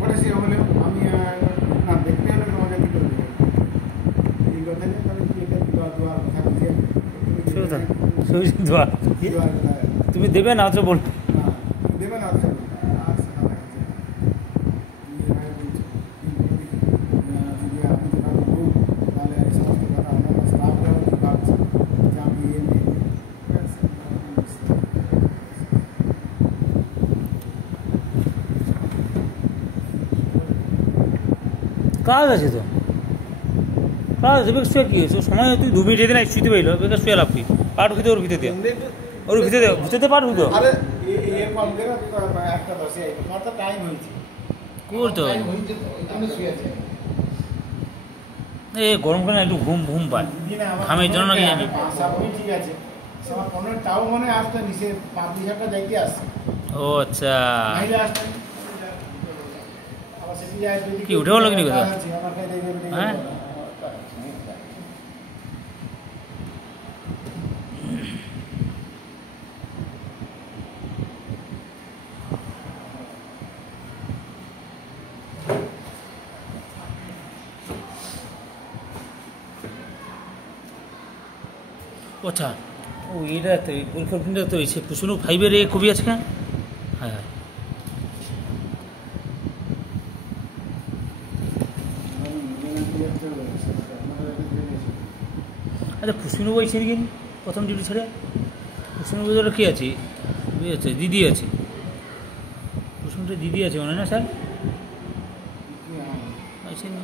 ওটা সে হলে আমি না দেখতে হলে তোমাকে কী করে দেবো এই কথা নিয়ে তাহলে কি এটা দোয়ার কথা বুঝিয়ে তুমি দেবে না তো বলবে না দেবে না আচ্ছা আচ্ছা যদি আপনি তো ভালো বউ তাহলে এই সমস্ত কথা আপনার স্টাফরাও কি ভাবছে যে আমি এ নেই কাজ আছে তো কাজ আছে বেশ শুয়ে কী হয়েছে সময় তুই 2 মিনিট এদিন শুইতে পারল বেকার শুয়ে লাভ কি পাঠ হইতে ওর ভিতরে দিয়ে ওর ভিতরে পাঠ হইতো আরে এর কম করে একটা দশে তোমার তো টাইম হয়েছে করতো টাইম হয়েছে তো এখানে শুয়েছে এই গরমকালে একটু ঘুম পায় ঘামের জন্য নাকি জানি ঠিক আছে আমার কোনো তাও মনে আসতো নিচে পাবলিশারটা দেখতে আসছে ও আচ্ছা মাইলে আসছে আবার সেটি যায় যদি কি উঠে হলো কি কথা হ্যাঁ আচ্ছা ও এটা তো পরীক্ষাটা তো হয়েছে পুষুনু 5-এর কবি আছে না হ্যাঁ হ্যাঁ আচ্ছা পুষুনু বই ছেড়ে গেলি প্রথম ডিউটি ছেড়ে পুষুনু বই কী আছে আছে দিদি আছে পুষুনটা দিদি আছে মনে না স্যার আছে না